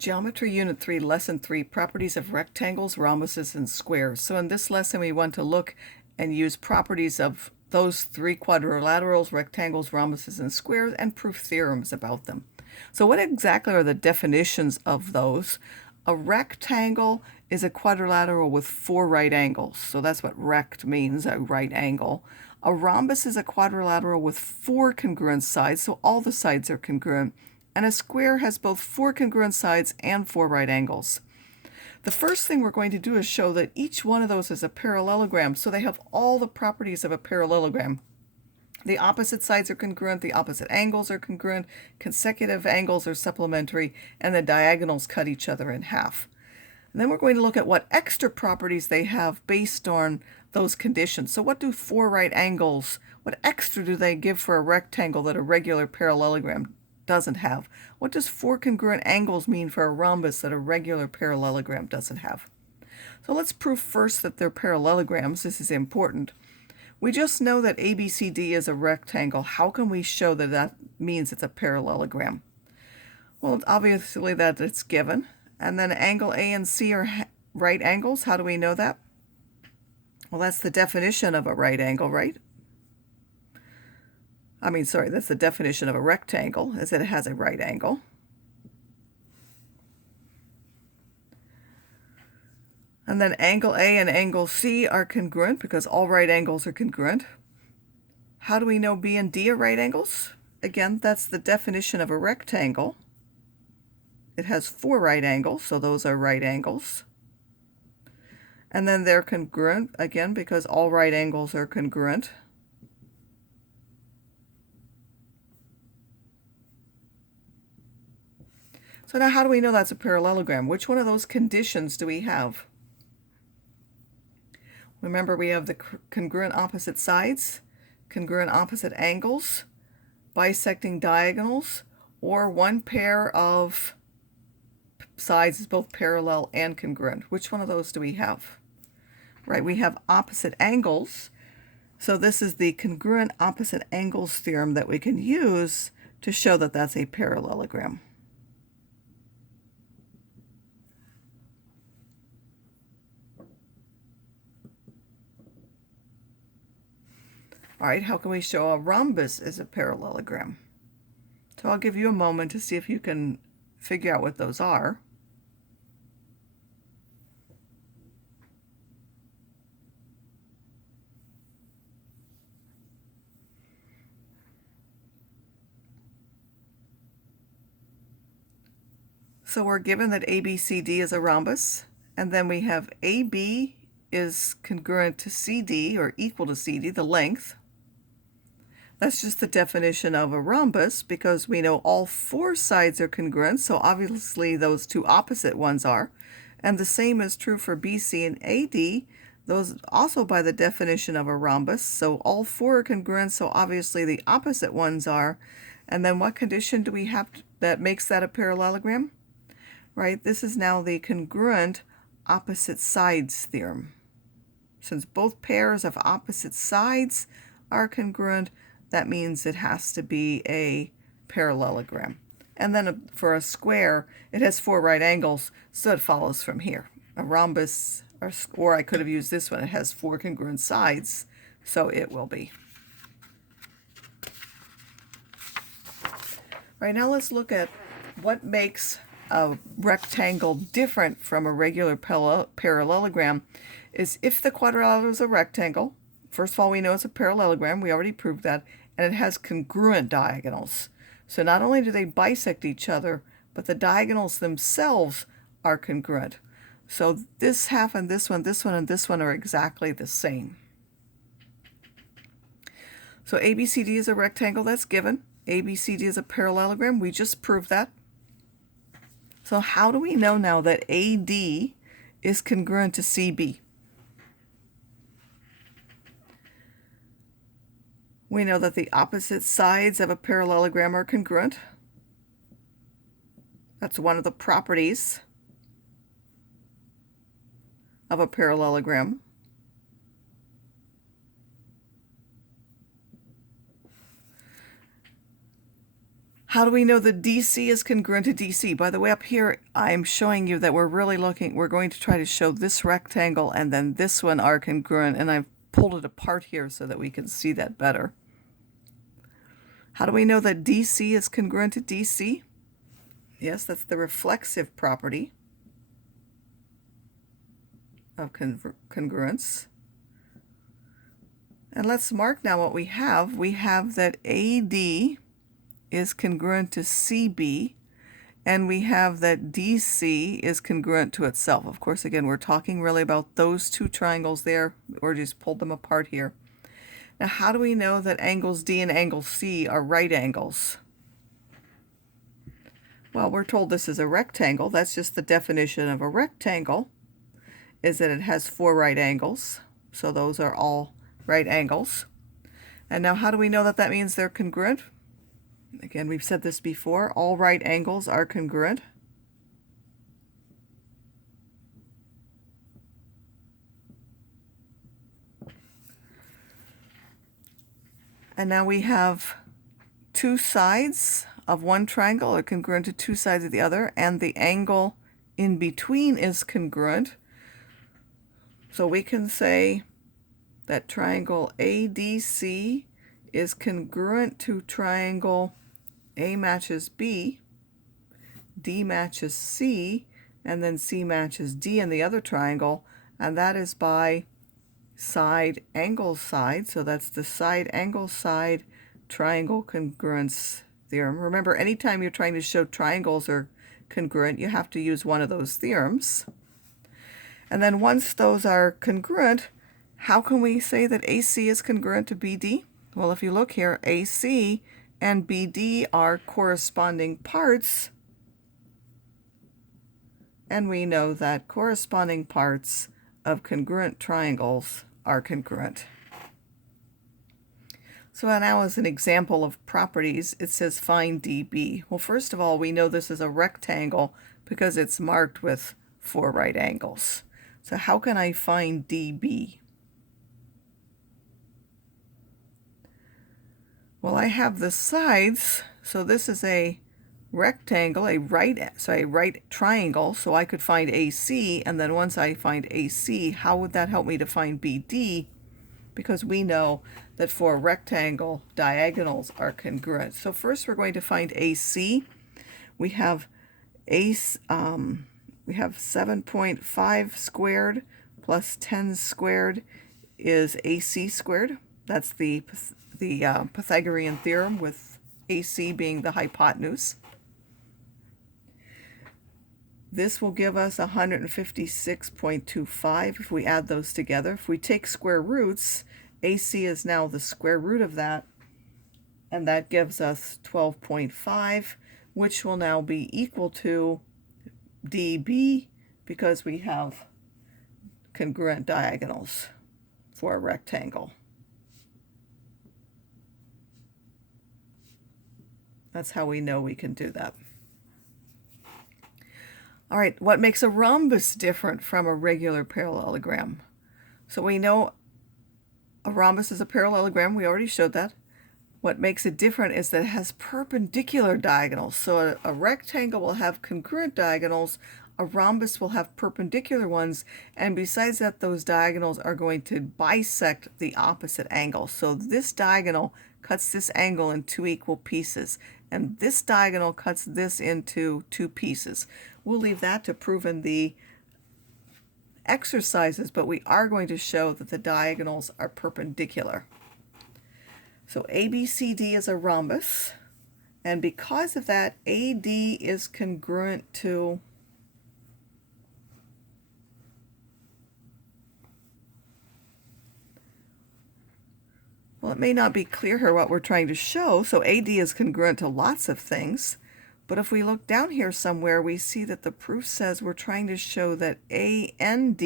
Geometry Unit 3, Lesson 3, Properties of Rectangles, Rhombuses, and Squares. So in this lesson, we want to look and use properties of those three quadrilaterals, rectangles, rhombuses, and squares, and prove theorems about them. So what exactly are the definitions of those? A rectangle is a quadrilateral with 4 right angles. So that's what rect means, a right angle. A rhombus is a quadrilateral with 4 congruent sides, so all the sides are congruent. And a square has both 4 congruent sides and 4 right angles. The first thing we're going to do is show that each one of those is a parallelogram, so they have all the properties of a parallelogram. The opposite sides are congruent, the opposite angles are congruent, consecutive angles are supplementary, and the diagonals cut each other in half. And then we're going to look at what extra properties they have based on those conditions. So what do 4 right angles, what extra do they give for a rectangle that a regular parallelogram doesn't have? What does 4 congruent angles mean for a rhombus that a regular parallelogram doesn't have? So let's prove first that they're parallelograms. This is important. We just know that ABCD is a rectangle. How can we show that that means it's a parallelogram? Well, obviously that it's given. And then angle A and C are right angles. How do we know that? Well, that's the definition of a right angle, right? That's the definition of a rectangle, is that it has a right angle. And then angle A and angle C are congruent because all right angles are congruent. How do we know B and D are right angles? Again, that's the definition of a rectangle. It has 4 right angles, so those are right angles. And then they're congruent, again, because all right angles are congruent. So now how do we know that's a parallelogram? Which one of those conditions do we have? Remember, we have the congruent opposite sides, congruent opposite angles, bisecting diagonals, or one pair of sides is both parallel and congruent. Which one of those do we have? Right, we have opposite angles. So this is the congruent opposite angles theorem that we can use to show that that's a parallelogram. All right, how can we show a rhombus is a parallelogram? So I'll give you a moment to see if you can figure out what those are. So we're given that ABCD is a rhombus, and then we have AB is congruent to CD, or equal to CD, the length. That's just the definition of a rhombus because we know all 4 sides are congruent, so obviously those 2 opposite ones are. And the same is true for BC and AD, those also by the definition of a rhombus, so all 4 are congruent, so obviously the opposite ones are. And then what condition do we have that makes that a parallelogram? Right, this is now the congruent opposite sides theorem. Since both pairs of opposite sides are congruent, that means it has to be a parallelogram. And then for a square, it has 4 right angles, so it follows from here. A rhombus, or I could have used this one, it has 4 congruent sides, so it will be. Right, now let's look at what makes a rectangle different from a regular parallelogram. Is if the quadrilateral is a rectangle, first of all, we know it's a parallelogram, we already proved that, and it has congruent diagonals. So not only do they bisect each other, but the diagonals themselves are congruent. So this half and this one, and this one are exactly the same. So ABCD is a rectangle, that's given. ABCD is a parallelogram, we just proved that. So how do we know now that AD is congruent to CB? We know that the opposite sides of a parallelogram are congruent. That's one of the properties of a parallelogram. How do we know that DC is congruent to DC? By the way, up here, I'm showing you that we're going to try to show this rectangle and then this one are congruent, and I've pulled it apart here so that we can see that better. How do we know that DC is congruent to DC? Yes, that's the reflexive property of congruence. And let's mark now what we have. We have that AD is congruent to CB, and we have that DC is congruent to itself. Of course, again, we're talking really about those two triangles there, or just pulled them apart here. Now, how do we know that angles D and angle C are right angles? Well, we're told this is a rectangle. That's just the definition of a rectangle, is that it has 4 right angles. So those are all right angles. And now how do we know that that means they're congruent? Again, we've said this before, all right angles are congruent. And now we have two sides of one triangle are congruent to two sides of the other, and the angle in between is congruent. So we can say that triangle ADC is congruent to triangle A matches B, D matches C, and then C matches D in the other triangle, and that is by side angle side. So that's the side angle side triangle congruence theorem. Remember, anytime you're trying to show triangles are congruent, you have to use one of those theorems. And then once those are congruent, how can we say that AC is congruent to BD? Well, if you look here, AC and BD are corresponding parts, and we know that corresponding parts of congruent triangles are congruent. So now as an example of properties, it says find DB. Well, first of all, we know this is a rectangle because it's marked with 4 right angles. So how can I find DB? Well, I have the sides, so this is a rectangle, a right triangle, so I could find AC, and then once I find AC, how would that help me to find BD? Because we know that for rectangle, diagonals are congruent. So first we're going to find AC. We have 7.5 squared plus 10 squared is AC squared. That's the Pythagorean theorem, with AC being the hypotenuse. This will give us 156.25 if we add those together. If we take square roots, AC is now the square root of that, and that gives us 12.5, which will now be equal to DB because we have congruent diagonals for a rectangle. That's how we know we can do that. All right, what makes a rhombus different from a regular parallelogram? So we know a rhombus is a parallelogram. We already showed that. What makes it different is that it has perpendicular diagonals. So a rectangle will have congruent diagonals, a rhombus will have perpendicular ones, and besides that, those diagonals are going to bisect the opposite angle. So this diagonal cuts this angle in 2 equal pieces, and this diagonal cuts this into 2 pieces. We'll leave that to prove in the exercises, but we are going to show that the diagonals are perpendicular. So ABCD is a rhombus, and because of that, AD is congruent to well, it may not be clear here what we're trying to show. So AD is congruent to lots of things. But if we look down here somewhere, we see that the proof says we're trying to show that AND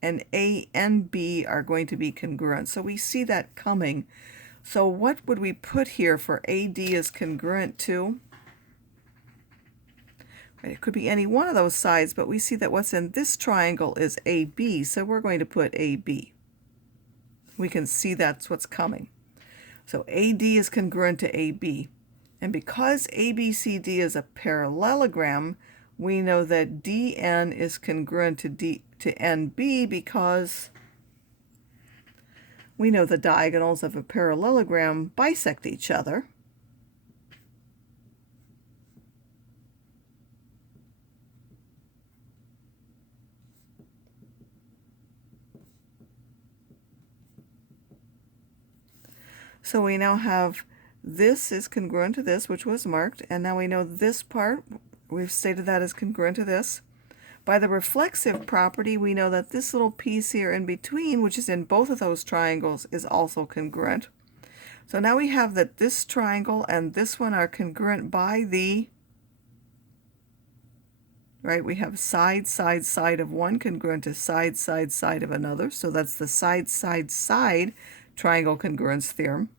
and ANB are going to be congruent. So we see that coming. So what would we put here for AD is congruent to? Right, it could be any one of those sides, but we see that what's in this triangle is AB. So we're going to put AB. We can see that's what's coming. So AD is congruent to AB. And because ABCD is a parallelogram, we know that DN is congruent to NB because we know the diagonals of a parallelogram bisect each other. So we now have this is congruent to this, which was marked, and now we know this part, we've stated that is congruent to this. By the reflexive property, we know that this little piece here in between, which is in both of those triangles, is also congruent. So now we have that this triangle and this one are congruent by the, right, we have side, side, side of one congruent to side, side, side of another. So that's the side, side, side triangle congruence theorem.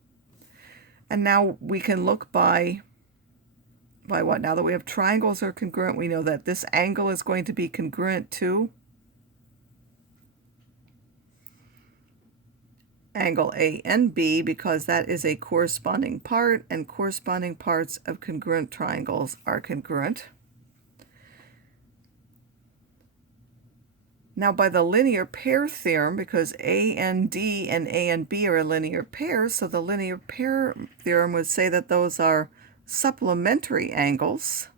And now we can look by what? Now that we have triangles are congruent, we know that this angle is going to be congruent to angle A and B because that is a corresponding part, and corresponding parts of congruent triangles are congruent. Now by the linear pair theorem, because A and D and A and B are a linear pair, so the linear pair theorem would say that those are supplementary angles,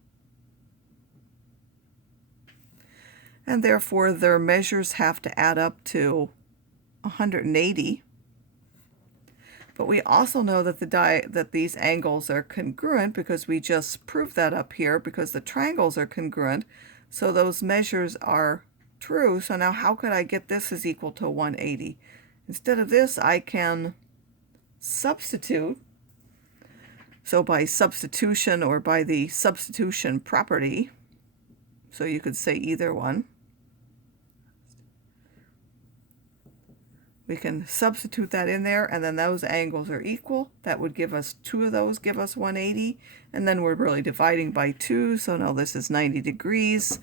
and therefore their measures have to add up to 180. But we also know that that these angles are congruent because we just proved that up here because the triangles are congruent, so those measures are true. So now how could I get this is equal to 180? Instead of this, I can substitute. So by substitution or by the substitution property, so you could say either one, we can substitute that in there, and then those angles are equal. That would give us two of those, give us 180, and then we're really dividing by 2, so now this is 90 degrees,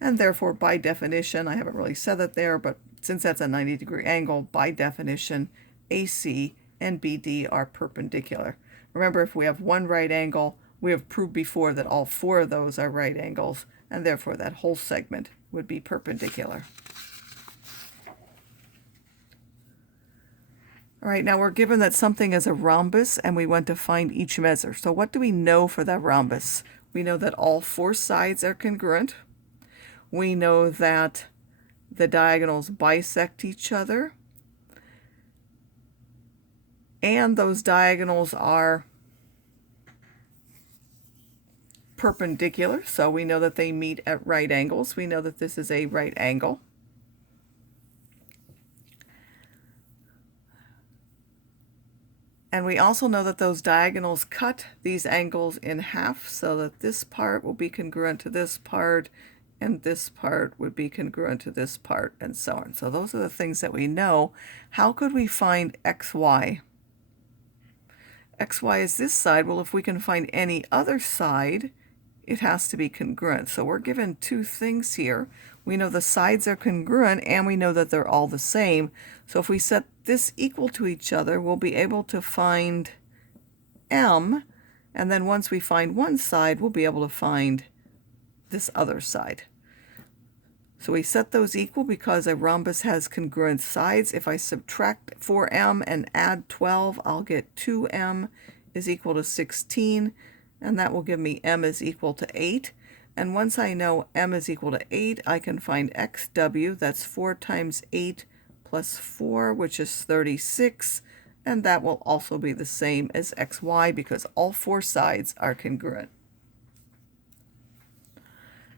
and therefore by definition, I haven't really said that there, but since that's a 90-degree angle, by definition, AC and BD are perpendicular. Remember, if we have one right angle, we have proved before that all 4 of those are right angles, and therefore that whole segment would be perpendicular. All right, now we're given that something is a rhombus, and we want to find each measure. So what do we know for that rhombus? We know that all 4 sides are congruent. We know that the diagonals bisect each other. And those diagonals are perpendicular, so we know that they meet at right angles. We know that this is a right angle. And we also know that those diagonals cut these angles in half so that this part will be congruent to this part, and this part would be congruent to this part, and so on. So those are the things that we know. How could we find xy? Xy is this side. Well, if we can find any other side, it has to be congruent. So we're given 2 things here. We know the sides are congruent, and we know that they're all the same. So if we set this equal to each other, we'll be able to find M, and then once we find one side, we'll be able to find this other side. So we set those equal because a rhombus has congruent sides. If I subtract 4M and add 12, I'll get 2M is equal to 16, and that will give me M is equal to 8. And once I know M is equal to 8, I can find XW, that's 4 times 8 plus 4, which is 36, and that will also be the same as XY because all 4 sides are congruent.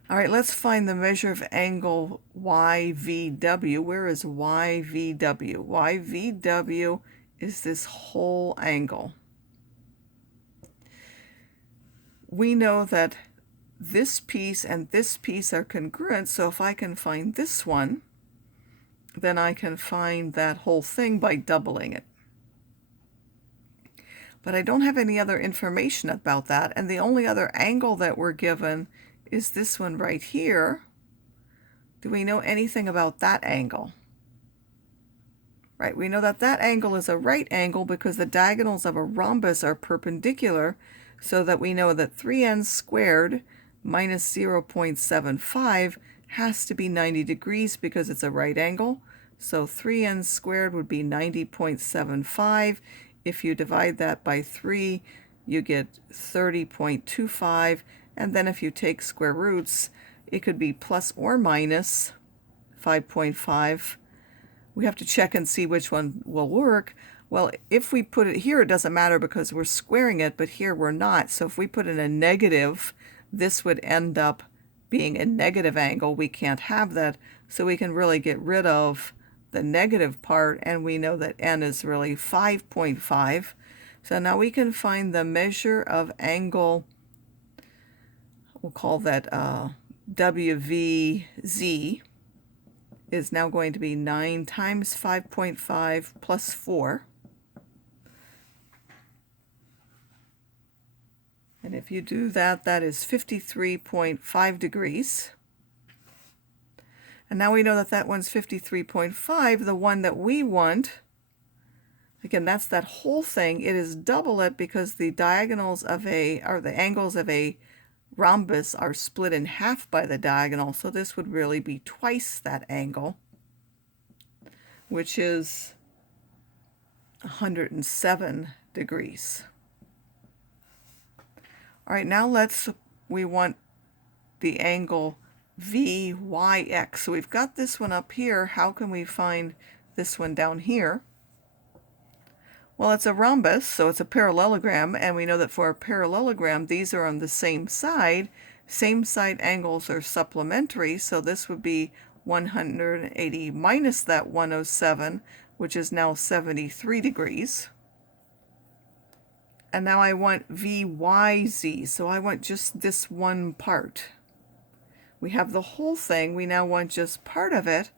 All right, let's find the measure of angle YVW. Where is YVW? YVW is this whole angle. We know that this piece and this piece are congruent, so if I can find this one, then I can find that whole thing by doubling it. But I don't have any other information about that, and the only other angle that we're given is this one right here. Do we know anything about that angle? Right, we know that that angle is a right angle because the diagonals of a rhombus are perpendicular, so that we know that 3n squared minus 0.75 has to be 90 degrees because it's a right angle. So 3n squared would be 90.75. If you divide that by 3, you get 30.25. And then if you take square roots, it could be plus or minus 5.5. We have to check and see which one will work. Well, if we put it here, it doesn't matter because we're squaring it, but here we're not. So if we put in a negative, this would end up being a negative angle. We can't have that, so we can really get rid of the negative part, and we know that n is really 5.5. So now we can find the measure of angle, we'll call that WVZ, is now going to be 9 times 5.5 plus 4. And if you do that, that is 53.5 degrees. And now we know that that one's 53.5. The one that we want, again, that's that whole thing. It is double it because the diagonals of the angles of a rhombus are split in half by the diagonal. So this would really be twice that angle, which is 107 degrees. All right, now we want the angle VYX. So we've got this one up here. How can we find this one down here? Well, it's a rhombus, so it's a parallelogram, and we know that for a parallelogram, these are on the same side. Same side angles are supplementary, so this would be 180 minus that 107, which is now 73 degrees. And now I want VYZ, so I want just this one part. We have the whole thing, we now want just part of it.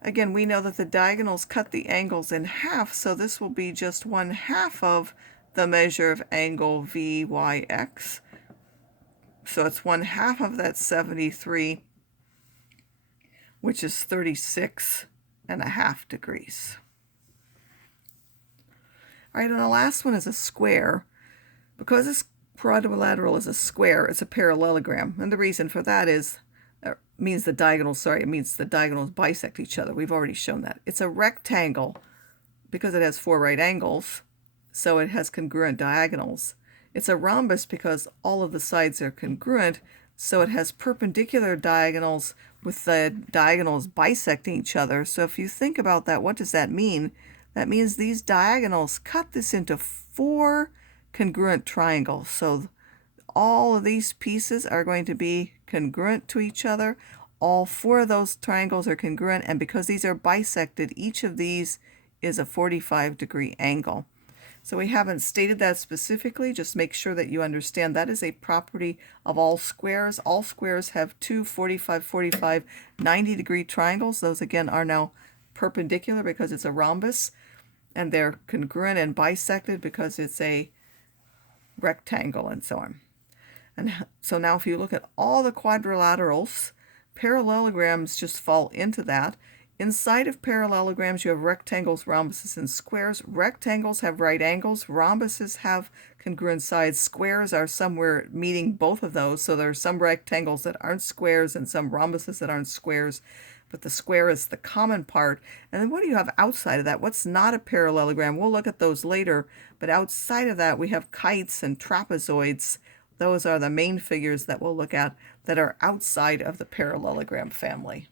Again, we know that the diagonals cut the angles in half, so this will be just 1/2 of the measure of angle VYX. So it's 1/2 of that 73, which is 36.5 degrees. All right, and the last one is a square. Because this quadrilateral is a square, it's a parallelogram. And the reason for that is, it means the diagonals bisect each other. We've already shown that. It's a rectangle because it has 4 right angles, so it has congruent diagonals. It's a rhombus because all of the sides are congruent, so it has perpendicular diagonals with the diagonals bisecting each other. So if you think about that, what does that mean? That means these diagonals cut this into 4 congruent triangles. So all of these pieces are going to be congruent to each other. All 4 of those triangles are congruent, and because these are bisected, each of these is a 45-degree angle. So we haven't stated that specifically, just make sure that you understand that is a property of all squares. All squares have 2 45, 45, 90-degree triangles. Those again are now perpendicular because it's a rhombus, and they're congruent and bisected because it's a rectangle, and so on. And so now if you look at all the quadrilaterals, parallelograms just fall into that. Inside of parallelograms, you have rectangles, rhombuses, and squares. Rectangles have right angles. Rhombuses have congruent sides. Squares are somewhere meeting both of those. So there are some rectangles that aren't squares and some rhombuses that aren't squares. But the square is the common part. And then what do you have outside of that? What's not a parallelogram? We'll look at those later. But outside of that, we have kites and trapezoids. Those are the main figures that we'll look at that are outside of the parallelogram family.